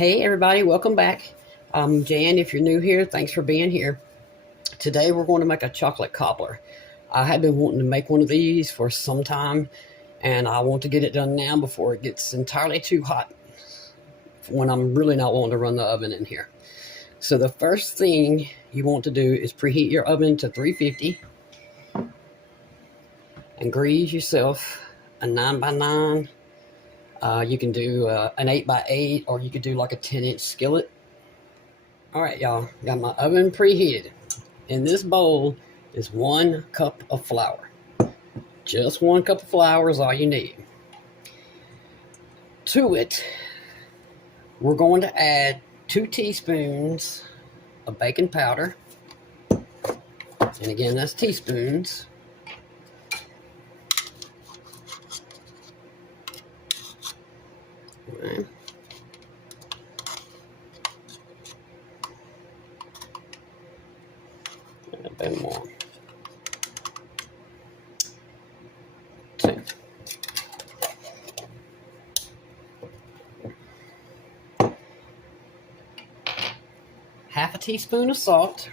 Hey everybody, welcome back. I'm Jan. If you're new here, thanks for being here. Today we're going to make a chocolate cobbler. I have been wanting to make one of these for some time, and I want to get it done now before it gets entirely too hot when I'm really not wanting to run the oven in here. So the first thing you want to do is preheat your oven to 350 and grease yourself a 9x9. You can do an 8x8, or you could do like a 10-inch skillet. All right, y'all, got my oven preheated. In this bowl is 1 cup of flour. Just 1 cup of flour is all you need. To it, we're going to add 2 teaspoons of baking powder. And again, that's teaspoons. All right. A bit more. 2. Half a teaspoon of salt.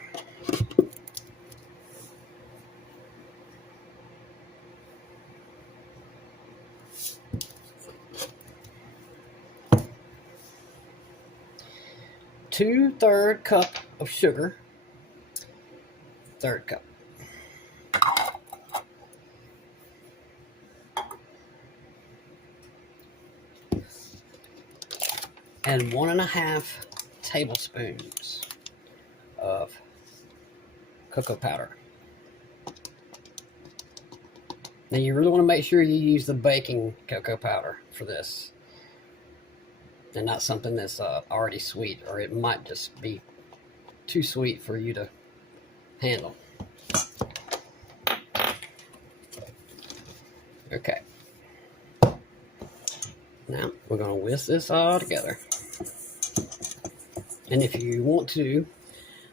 2/3 cup of sugar. 1/3 cup. And 1.5 tablespoons of cocoa powder. Now you really want to make sure you use the baking cocoa powder for this, and not something that's already sweet, or it might just be too sweet for you to handle. Okay. Now we're going to whisk this all together. And if you want to,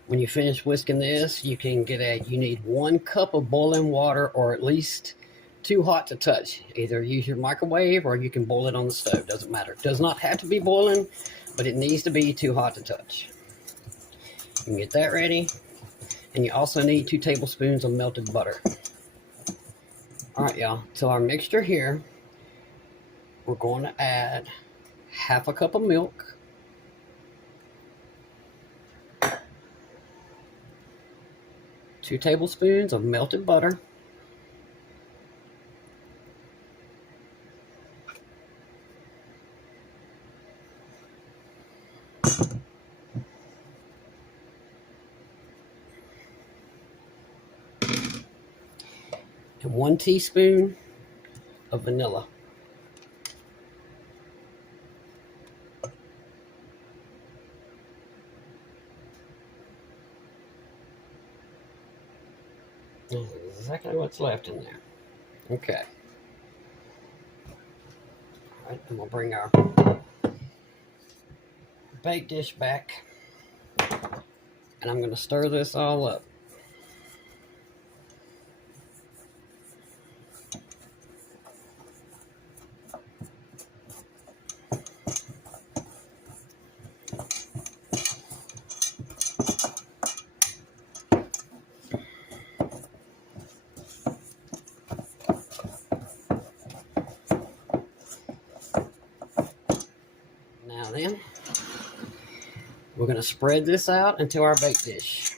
when you finish whisking this, you can you need 1 cup of boiling water, or at least too hot to touch. Either use your microwave or you can boil it on the stove. Doesn't matter. It does not have to be boiling, but it needs to be too hot to touch. You can get that ready. And you also need 2 tablespoons of melted butter. All right, y'all. To our mixture here, we're going to add half a cup of milk. 2 tablespoons of melted butter. And 1 teaspoon of vanilla. That's exactly what's left in there. Okay. All right, and we'll bring our bake dish back, and I'm going to stir this all up. Now then, we're going to spread this out into our bake dish.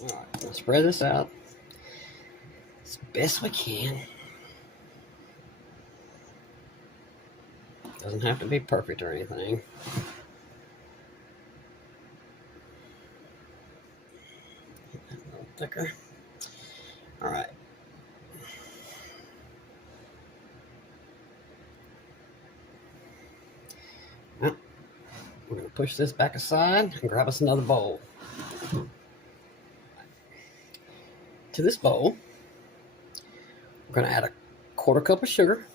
All right, we'll spread this out as best we can. Doesn't have to be perfect or anything. A little thicker. All right. Now, we're going to push this back aside and grab us another bowl. To this bowl, we're going to add a 1/4 cup of sugar,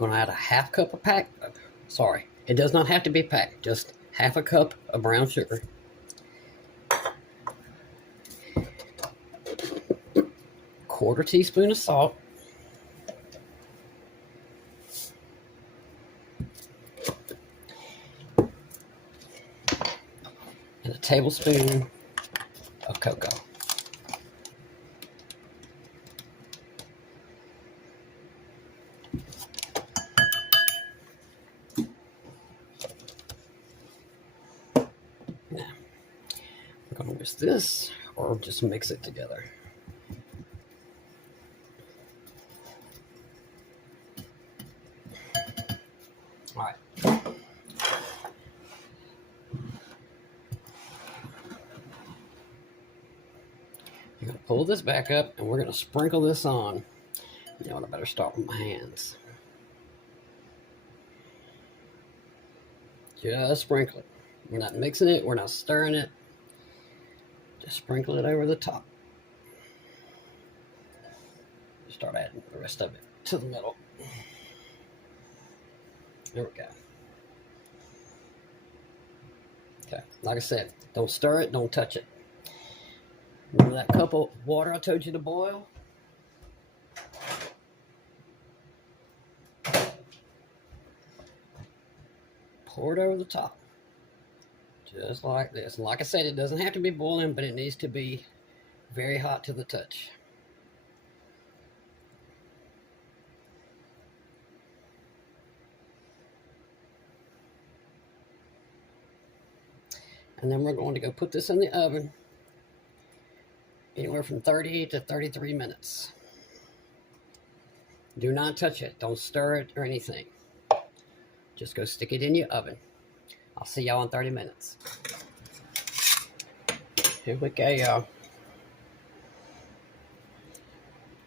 going to add a half cup of sorry, it does not have to be packed, just half a cup of brown sugar. Quarter teaspoon of salt. And a tablespoon of cocoa. Now, we're going to whisk this or just mix it together. All right. I'm going to pull this back up and we're going to sprinkle this on. You know what, I better start with my hands. Just sprinkle it. We're not mixing it, we're not stirring it. Just sprinkle it over the top. Start adding the rest of it to the middle. There we go. Okay, like I said, don't stir it, don't touch it. Remember that cup of water I told you to boil? Pour it over the top. Just like this. And like I said, it doesn't have to be boiling, but it needs to be very hot to the touch. And then we're going to go put this in the oven anywhere from 30 to 33 minutes. Do not touch it. Don't stir it or anything. Just go stick it in your oven. I'll see y'all in 30 minutes. Here we go, y'all.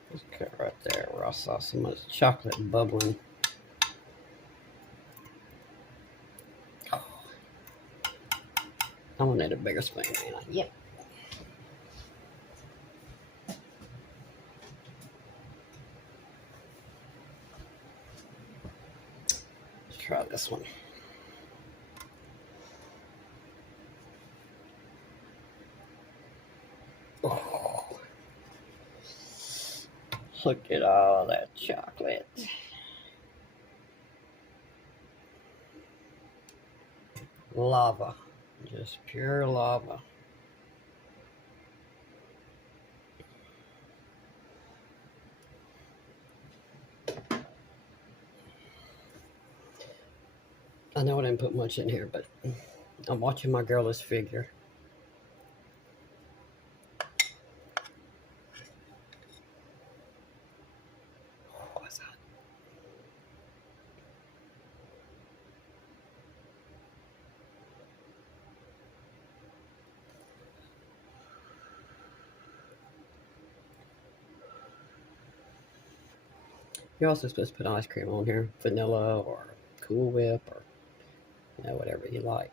Let's cut right there where I saw so much chocolate bubbling. Oh. I'm gonna need a bigger spoon, ain't I? Yep. Let's try this one. Oh. Look at all that chocolate. Lava. Just pure lava. I know I didn't put much in here, but I'm watching my girlish figure. What's that? You're also supposed to put ice cream on here, vanilla or Cool Whip or whatever you like.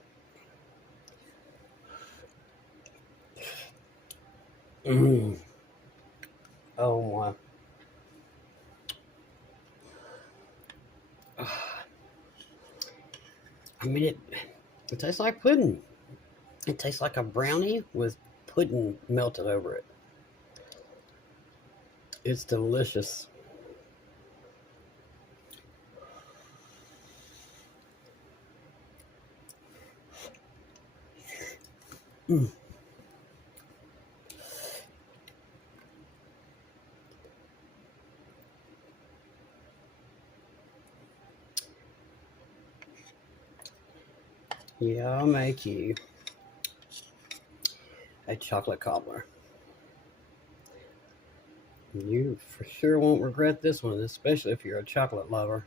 Mmm. Oh my. I mean, it tastes like pudding. It tastes like a brownie with pudding melted over it. It's delicious. Mm. Yeah, I'll make you a chocolate cobbler. You for sure won't regret this one, especially if you're a chocolate lover.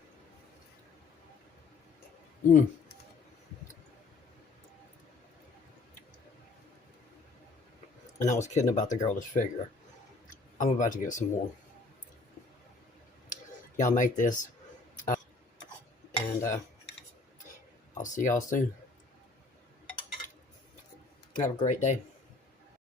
Mm. And I was kidding about the girlish figure. I'm about to get some more. Y'all make this. And I'll see y'all soon. Have a great day.